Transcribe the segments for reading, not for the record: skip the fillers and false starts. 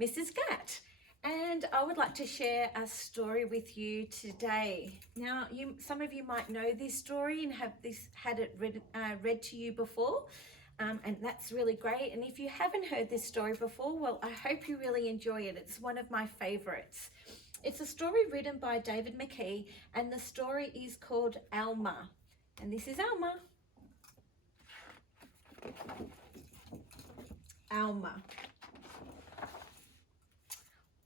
Mrs Gatt, and I would like to share a story with you today. Now, some of you might know this story and have had it read to you before, and that's really great. And if you haven't heard this story before, well, I hope you really enjoy it. It's one of my favorites. It's a story written by David McKee, and the story is called Alma. And this is Alma. Alma.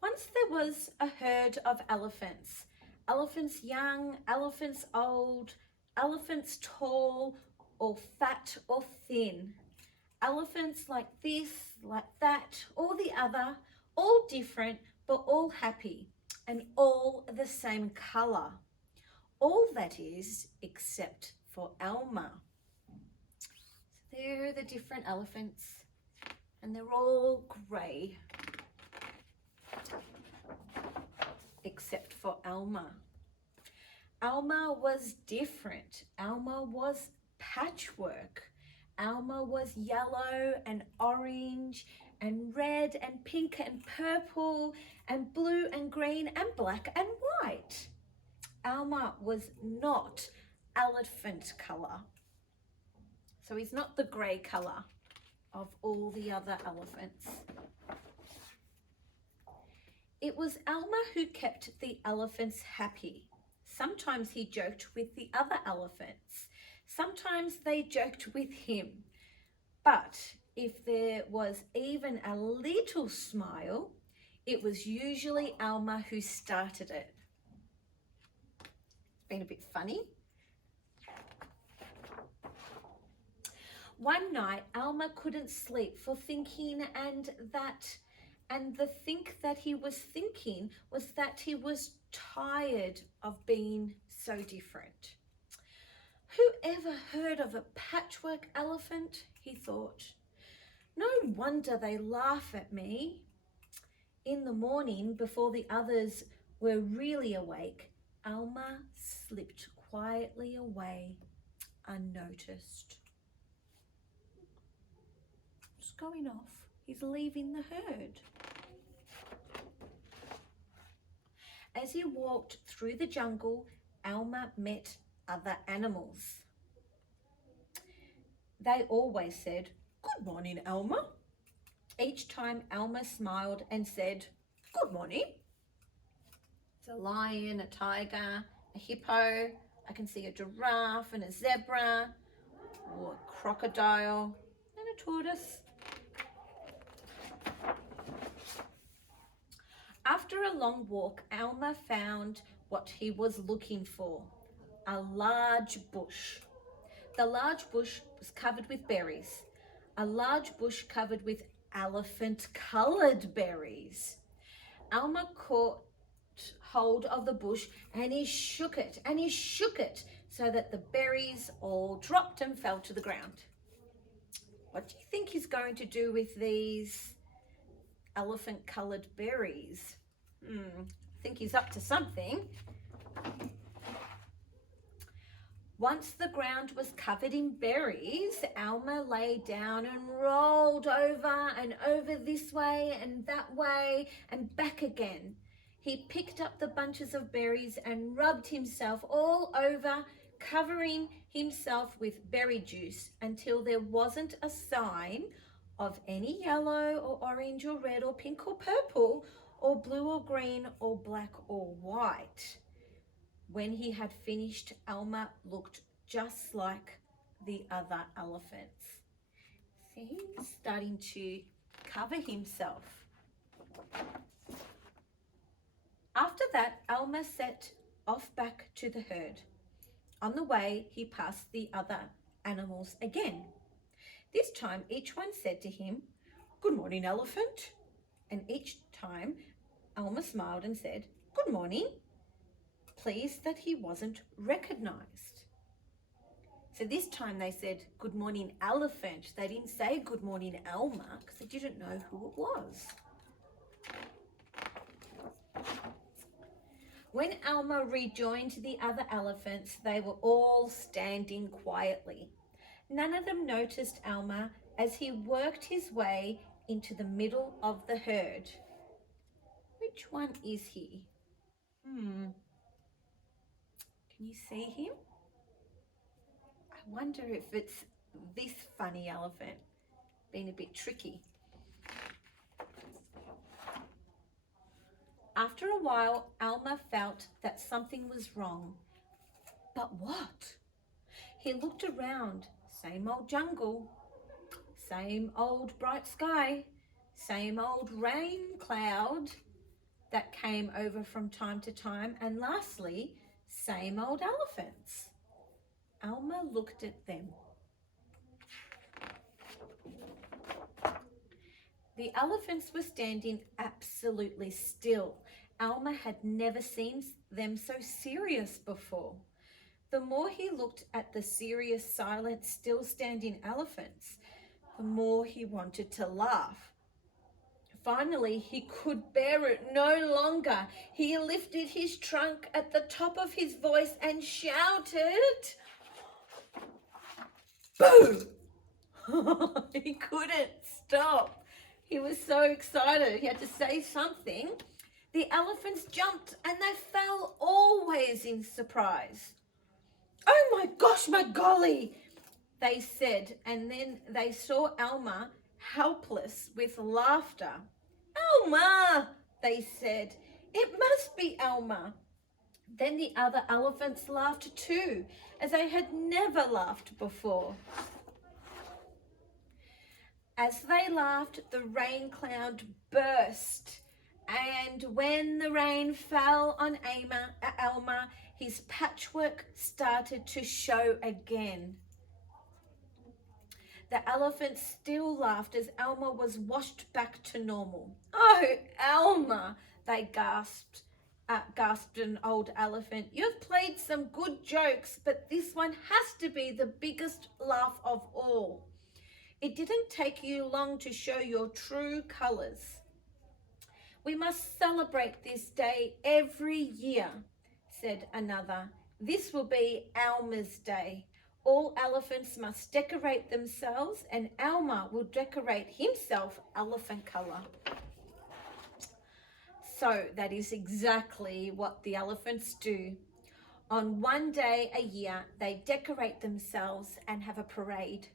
Once there was a herd of elephants. Elephants young, elephants old, elephants tall or fat or thin. Elephants like this, like that, or the other, all different, but all happy and all the same colour. All that is, except for Alma. So there are the different elephants, and they're all grey, except for Alma. Alma was different. Alma was patchwork. Alma was yellow and orange and red and pink and purple and blue and green and black and white. Alma was not elephant colour. So he's not the grey colour of all the other elephants. It was Alma who kept the elephants happy. Sometimes he joked with the other elephants. Sometimes they joked with him. But if there was even a little smile, it was usually Alma who started it. It's been a bit funny. One night, Alma couldn't sleep for thinking, and the think that he was thinking was that he was tired of being so different. Who ever heard of a patchwork elephant? He thought. No wonder they laugh at me. In the morning, before the others were really awake, Alma slipped quietly away, unnoticed. He's going off. He's leaving the herd. As he walked through the jungle, Alma met other animals. They always said, "Good morning, Alma." Each time Alma smiled and said, "Good morning." It's a lion, a tiger, a hippo. I can see a giraffe and a zebra, or a crocodile and a tortoise. After a long walk, Alma found what he was looking for, a large bush. The large bush was covered with berries, a large bush covered with elephant-coloured berries. Alma caught hold of the bush and he shook it so that the berries all dropped and fell to the ground. What do you think he's going to do with these elephant-coloured berries? I think he's up to something. Once the ground was covered in berries, Alma lay down and rolled over and over this way and that way and back again. He picked up the bunches of berries and rubbed himself all over, covering himself with berry juice until there wasn't a sign of any yellow or orange or red or pink or purple or blue or green or black or white. When he had finished, Alma looked just like the other elephants. See, he's starting to cover himself. After that, Alma set off back to the herd. On the way, he passed the other animals again. This time, each one said to him, "Good morning, elephant." And each time, Alma smiled and said, "Good morning," pleased that he wasn't recognized. So this time they said, "Good morning, elephant." They didn't say, "Good morning, Alma," because they didn't know who it was. When Alma rejoined the other elephants, they were all standing quietly. None of them noticed Alma as he worked his way into the middle of the herd. Which one is he? Can you see him? I wonder if it's this funny elephant. Being a bit tricky. After a while, Alma felt that something was wrong. But what? He looked around. Same old jungle. Same old bright sky. Same old rain cloud that came over from time to time. And lastly, same old elephants. Alma looked at them. The elephants were standing absolutely still. Alma had never seen them so serious before. The more he looked at the serious, silent, still standing elephants, the more he wanted to laugh. Finally, he could bear it no longer. He lifted his trunk at the top of his voice and shouted, "Boo!" He couldn't stop. He was so excited. He had to say something. The elephants jumped and they fell, always in surprise. "Oh my gosh, my golly," they said, and then they saw Alma helpless with laughter. "Alma," they said. "It must be Alma." Then the other elephants laughed too, as they had never laughed before. As they laughed, the rain cloud burst, and when the rain fell on Alma, his patchwork started to show again. The elephants still laughed as Alma was washed back to normal. "Oh, Alma," they gasped an old elephant. "You've played some good jokes, but this one has to be the biggest laugh of all. It didn't take you long to show your true colors. We must celebrate this day every year," said another. "This will be Alma's day. All elephants must decorate themselves, and Alma will decorate himself elephant color." So that is exactly what the elephants do. On one day a year, they decorate themselves and have a parade.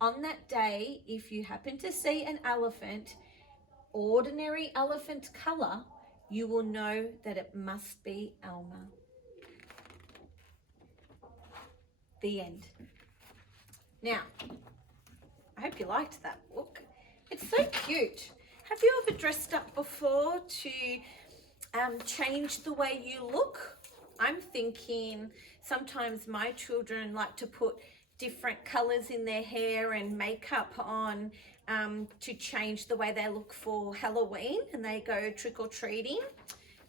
On that day, if you happen to see an elephant, ordinary elephant color, you will know that it must be Alma. The end. Now, I hope you liked that book. It's so cute. Have you ever dressed up before to change the way you look? I'm thinking sometimes my children like to put different colors in their hair and makeup on to change the way they look for Halloween, and they go trick-or-treating.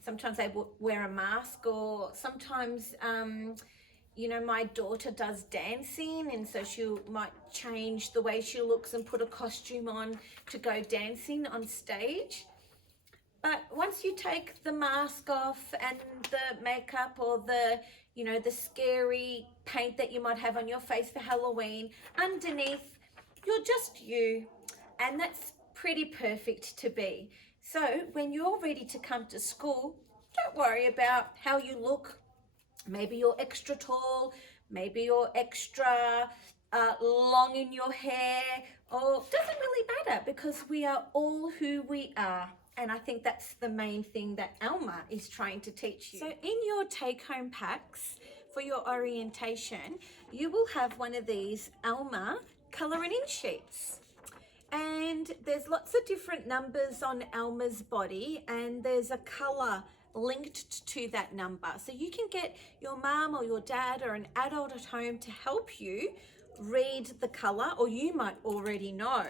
Sometimes they wear a mask, or sometimes you know, my daughter does dancing, and so she might change the way she looks and put a costume on to go dancing on stage. But once you take the mask off and the makeup, or the, you know, the scary paint that you might have on your face for Halloween, underneath, you're just you. And that's pretty perfect to be. So when you're ready to come to school, don't worry about how you look. Maybe you're extra tall, maybe you're extra long in your hair, or doesn't really matter, because we are all who we are. And I think that's the main thing that Alma is trying to teach you. So in your take-home packs for your orientation, you will have one of these Alma colouring in sheets. And there's lots of different numbers on Alma's body, and there's a colour linked to that number. So you can get your mum or your dad or an adult at home to help you read the colour, or you might already know,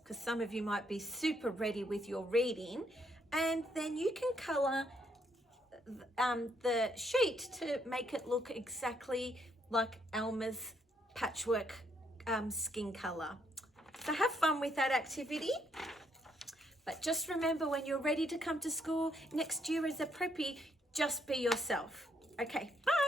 because some of you might be super ready with your reading, and then you can colour the sheet to make it look exactly like Alma's patchwork skin colour. So have fun with that activity. But just remember, when you're ready to come to school next year as a preppy, just be yourself. Okay, bye.